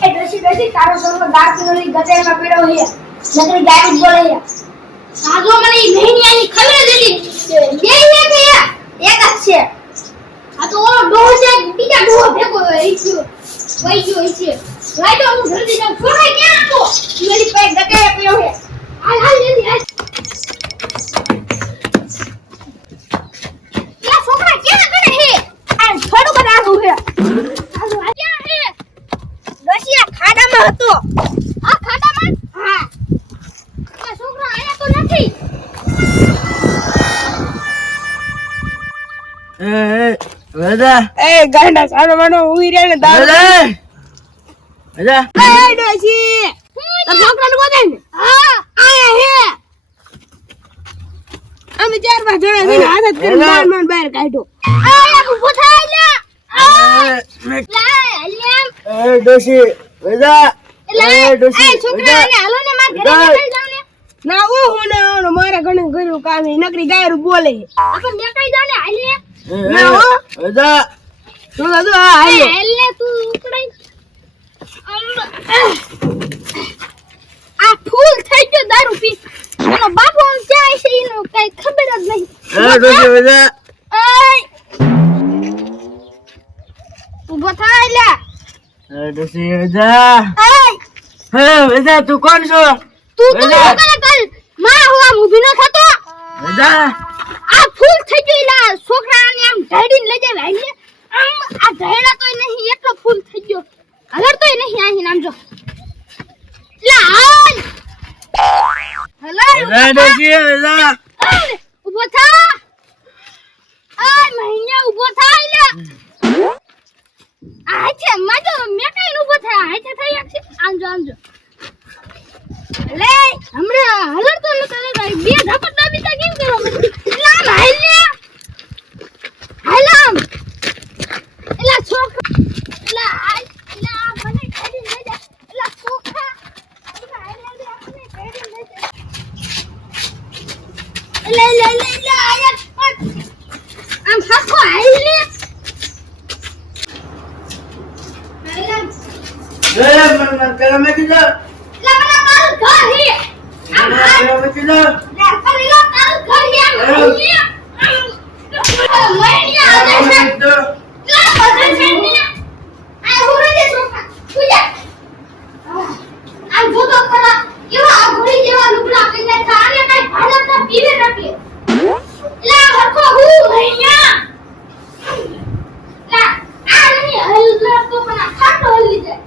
એ ડોશી તારો સર્વ ગાતીઓની ગજેમાં પીડો હે નકરી ગાય બોલે હે સાજો મને મહિનાની ખબર દીધી બે હે કે એક જ છે આ તો ઓલો ડોહ છે બીજા ડોહ ભેગો રહી ગયો વઈ ગયો છે લાઈ તો હું જલ્દી જાઉં છોડાય ક્યાં તો મેરી પેક ગજે પીડો હે હાલ હાલ જલ્દી હાલ યા છોકરા ક્યાં કરે હે આ થોડું કરાવું હે આ ક્યાં હે ડોશિયા ખાડામાં હતો આ ખાડામાં હા આ છોકરા આયા તો નથી વેદા એ ગાંડા સાનો માનો ઉઈ રે ને દાદા વેદા એ ડોશી તો છોકરાને બોલે ને હા આયા હે અમે ચાર પાંચ જણા થઈને હાથ કરીને માર બહાર કાઢ્યો આયા ઉભો થાય લે લા અલ્યા એ ડોશી વેદા એ ડોશી એ છોકરા આને હાલો ને માર ઘરે નીકળી જાવ ને ના હું ને ઓનો મારા ઘણું કર્યું કામ નકરી ગાયરું બોલે આપણ નીકળી જાવ ને હાલે ના હો વેદા તું તો આ હાલે હાલે તું ઉકડાઈ આ ફૂલ થઈ ગયો દારૂ પી એનો બાપો ક્યાં છે એનો કઈ ખબર જ નહીં એ ડોશી વેદા એય ઉભો થાય લે એ ડોશી વેદા એય હે વેદા તું કોણ છો તું તો શું કરે કલ મારા હું આમ ઊભી ન થતો વેદા આ ફૂલ થઈ ગયો લા છોકરાને આમ ઢાડીને લઈ જાય હાલે આમ આ ઢાડા તોય નહીં એટલો ફૂલ થઈ ગયો હલર તોય નહીં આહી નામ જો લા હાલ હલર વેદા ડોશી વેદા ઉભો થા આ મહિના ઉભો થાય લે આ છે માજો મે કઈ ઉભો થા આ છે થઈ છે આંજો લે હમણાં હલર તો નતો ભાઈ બે ઝાપટ દાબી તા કેમ કરો લા હાલ લે હાલમ એલા છોકરા એલા હાલ એલા મને કાઢી લઈ જા એલા છોકરા એલા હાલ લે આપણે કાઢી લઈ જા લે આયા આમ હકો હાલ લે હાલમ એ મને પેલા મે કીધું લા મને મારું ઘર હે આમ હાલ પેલા મે કીધું લે કરી લો તારું ઘર હે આમ મહિના આવે છે લા બધા છે ને આ હોરે દે છોકરા પૂજા આમ જોતો ખરા કેવા આ ઘોડી જેવા લુગડા પહેરને ખાને કઈ ભાડત ના પીવે રાખે લા હરખો હું મહિના લા આ નહીં હલલા તો પણ ખાટો હલી જાય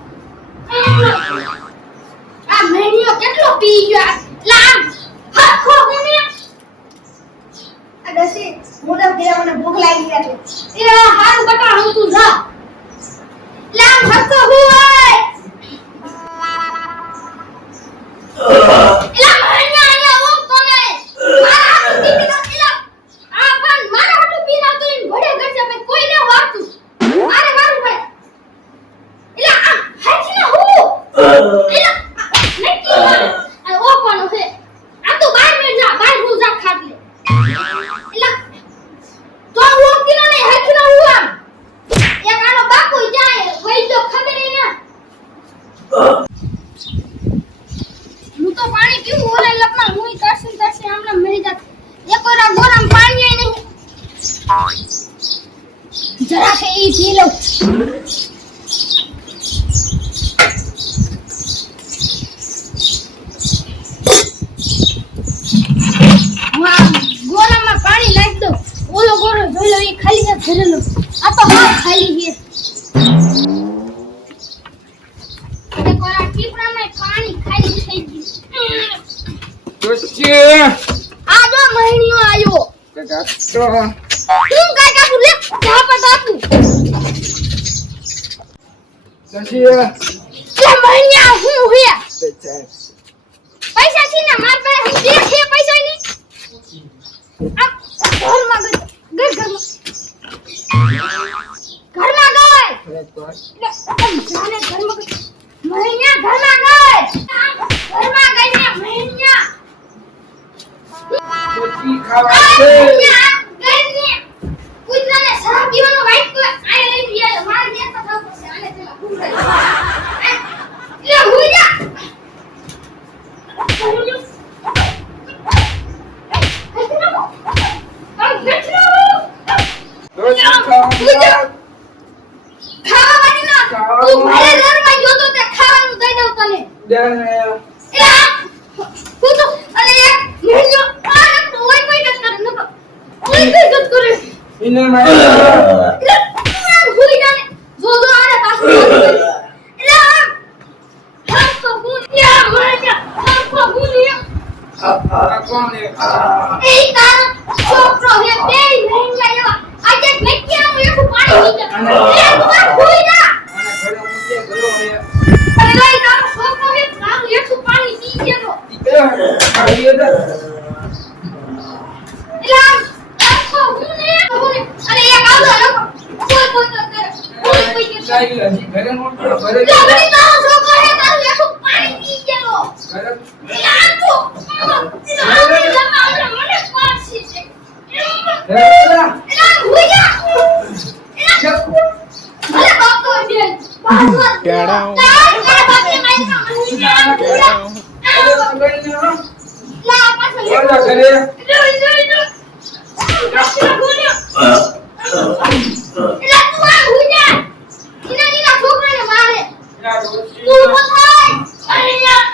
આ મહિનો કેટલો પી ગયો લા હરખો હું દસી મોટા પેલા મને ભૂખ લાગી ગયા છે એ હારું બટા હું તું જા લામ હરતો હોય એલા મહિના આયા ઓ તને મારા હાથ પીને એલા આ પણ મારા હાથ પીને તો ઈન ઘોડે ગરસે મે કોઈને વારતું મારે મારું ભાઈ એલા આ હાચી ના હું એલા નક્કી મારે આ ઓ પણ છે આ તો બહાર મે જા બહાર હું જા ખાટ લે એલા તો હું કિલો ને હાચી ના હું આમ એક આનો બાપુ જાય વઈ તો ખબર હે ને હું તો પાણી પીવું ઓલે લપમાં હું તરસી હમણાં મરી જાત એક ઓરા ગોરામ પાણી નહીં જરા કે ઈ પી લઉં ગોરામાં પાણી નાખ દો ઓલો ગોરો જોઈ લો ઈ ખાલી છે ભરેલો આ તો હા ખાલી છે એક ઓરા ટીપરામાં પાણી ખાલી થઈ ગયું ડોશી આ જો મહિનિયો આયો કાકા તું કાઈ કાપુ લે જા પર બાપુ ડોશી કે મહિનિયા હું હે પૈસા છે ને માર પાસે હું દે છે પૈસા ની આ ઘરમાં ગઈ ઘરમાં જાને ઘરમાં ગઈ મહિનિયા ઘરમાં ગઈ ને મહિનિયા ડોશી ખાવા છે કૂતરાને શરાબ પીવાનો વાઈટ તો આ લઈ ગયા મારે દેતા થાવ પછી આને પેલા જાને એ આ હું તો અરે એક મેલ્યો આ નકરો ઓય કોઈ ન કરે નકો ઓય કોઈ ન કરે ઇને મારે ભૂલી જાને જો આને પાછું એટલે હા તો હું યા માર્યા હા તો હું યા આ કોણ હે એ તારો છોકરો હે બે મહિના એવા આજે મેક્યા હું એકું પાણી પી ગયા એ તું ભૂલી જા આને ઘરે મૂકે ગયો હે અરે લઈ તારો છોકરો હે તારું એકું પાણી પી ગયો ઈ આવ્યો જા એટલે આખો હું ને અરે એક આવતો લોકો કોઈ કોઈ ન કરે કોઈ કોઈ કે ચાઈ હજી ઘરે નો ઘરે જબરી તારો છોકરો હે તારું એકું પાણી પી ગયો ઘરે એટલે આ તો મને પાછી છે ઘરે જા એલા ભૂયા એલા અરે બાપ તો છે Down. તારા બાપને મારી ના લા પાછળ લે ઓલા ઘરે એલા તું આ ભૂયા નીના છોકરાને મારે યા તું રોશી બતાય અરે યાર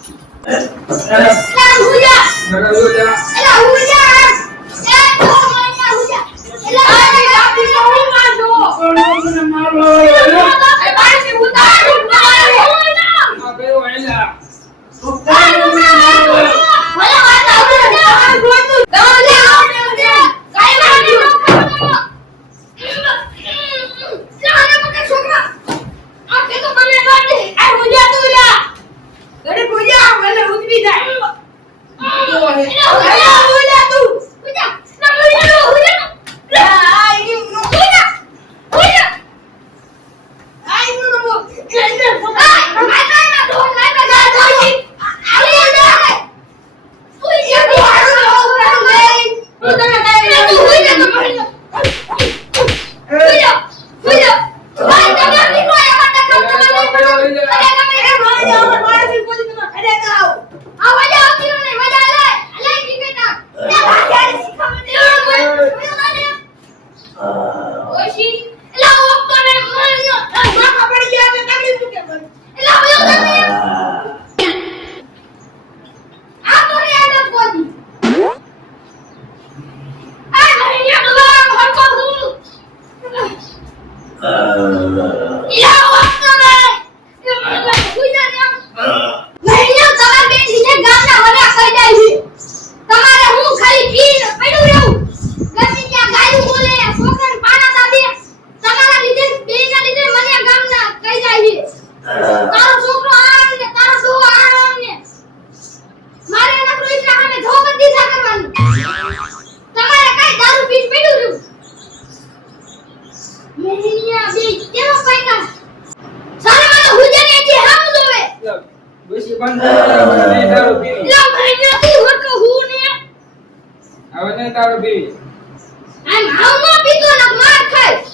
એલા ભૂયા ઘરે જો જા એલા ભૂયા એ તો મારા ભૂયા એલા આ બાપને હું મારજો મને મારો એ બારથી ઉતાર ઉતાર આ ગયો એલા ડોશી બંધ હવે નહીં દારૂ પીવી હવે નહીં દારૂ પીવી માર ખાઈશ